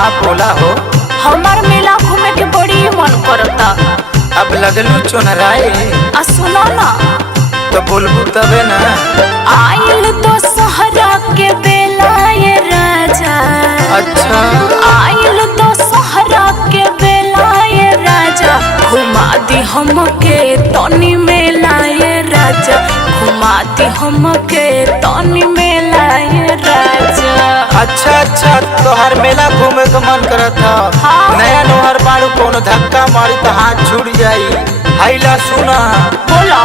हाँ बोला हो। हमार मेला घूमे के बड़ी मन करता। अब लगलू चुनराए आ सुनो ना तो बोलबू तबे ना। आइल तो सहरा के बेला ये राजा। अच्छा आइल तो सहरा के बेला ये राजा। घुमा दी हमके तनी मेला ये राजा। घुमा दी हमके तनी मेला ये राजा। अच्छा अच्छा तोहर मेला घूमे का मन करत था। हाँ। नया नोहर बाड़ू कोनो धक्का मारी तो हाथ छूट जाई। हाइला सुना बोला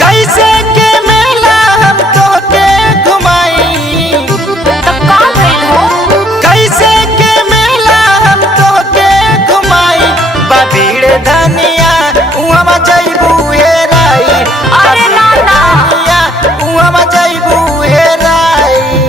कैसे के मेला हम तो के घुमाई। तब का भइल हो? कैसे के मेला हम तो के घुमाई। भीड़ धनिया उहाँ जइबू हेराई। अरे ना ना उहाँ जइबू हेराई।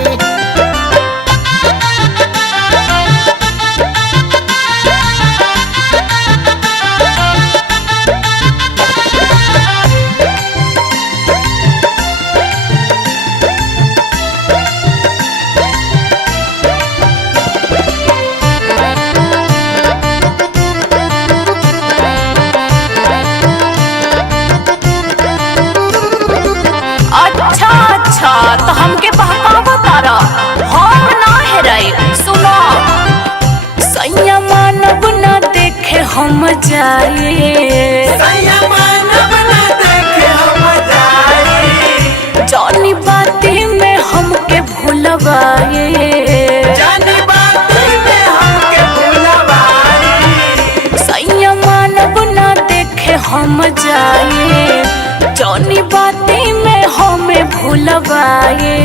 अच्छा अच्छा तो हमके बहकावा तारा। हम ना हेराई। सुनो सैया मानव ना देखे हम जाए। जौनी बाती में हमके भूलवाए। सैया मानव ना देखे हम जाए। जौनी बाती में हमें भूलवाए।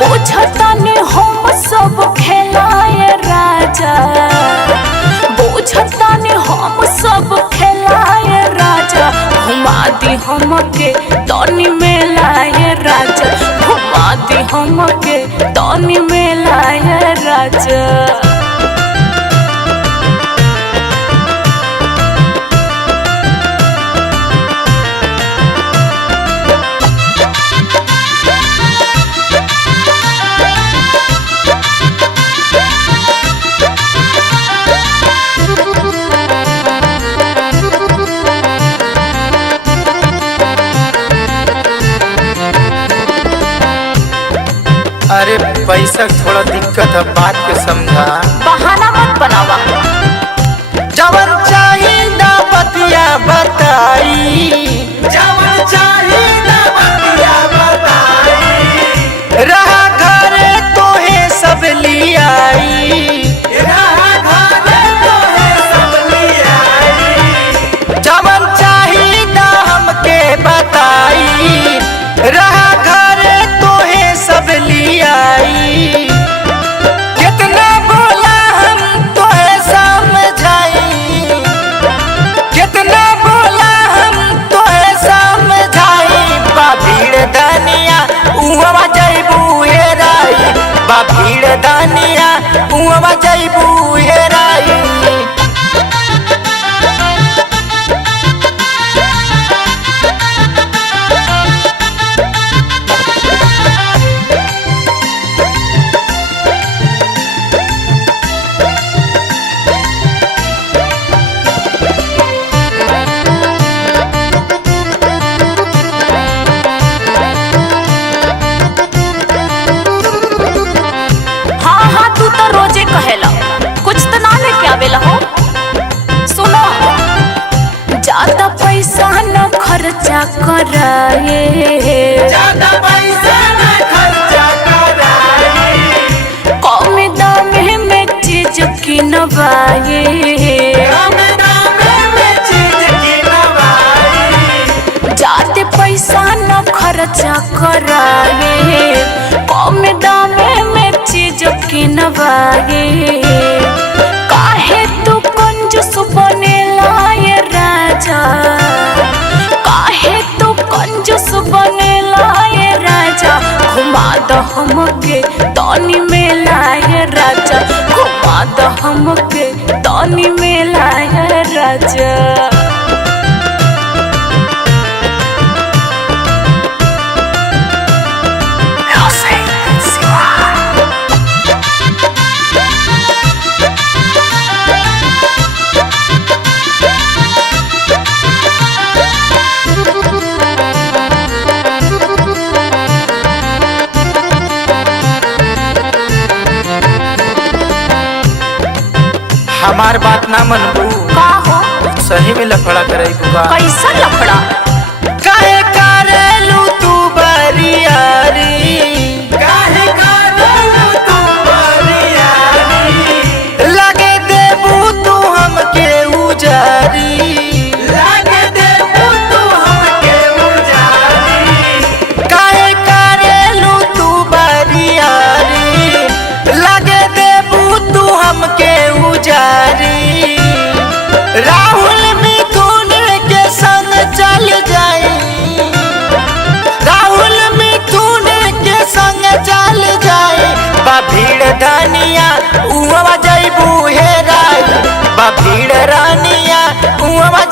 बुझतनी हम सब खेलाए राजा। बुझतनी हम सब खेलाए राजा। घुमा दी हमके तनी मेलाए राजा। घुमा दी हमके तनी मेलाए राजा। अरे पैसा थोड़ा दिक्कत है बात के समझा। बहाना मत बनावा। जवन चाहिदा बतिया बताई। जवन चाहिदा बतिया बताई। रहा घरे तोहे सब लियाई। रहा घरे तोहे सब लियाई। जवन चाहिदा हमके बताई। रहा घरे तोहे सब लियाई। कितना बोला हम तोहे समझाई। कितना बोला हम तोहे समझाई। भीड़ धनिया उहाँ जइबू हेराई। भीड़ धनिया उहाँ जइबू हेराई। कहेला कुछ तो ना लेके आवेला हो। सुनो ज्यादा पैसा न खर्चा कराए। ज्यादा पैसा न खर्चा कराए। कम दाम में चीज किनवाए। कम दाम में चीज किनवाए। ज्यादा पैसा न खर्चा कराए। कम दाम में चीज किनवाए। काहे तू कंजूस बनेला ये राजा। काहे तू कंजूस बनेला ये राजा। घुमा द हमके तनी मेला ये राजा। घुमा द हमके तनी मेला ये राजा। हमार बात ना मनबू का हो सही में लफड़ा करे बुआ कैसा लफड़ा काहे करेलू तू बरियारी काहे करेलू तू बरियारी लगे देबू तू हमके उजारी लगे देबू तू हमके उजारी काहे करेलू तू बरियारी लगे देबू तू हमके उजारी राहुल मिथुन के संग चल जाई राहुल मिथुन के संग चल जाई बा भीड़ धनिया उवा जइबू हेराई बा भीड़ रानिया उवा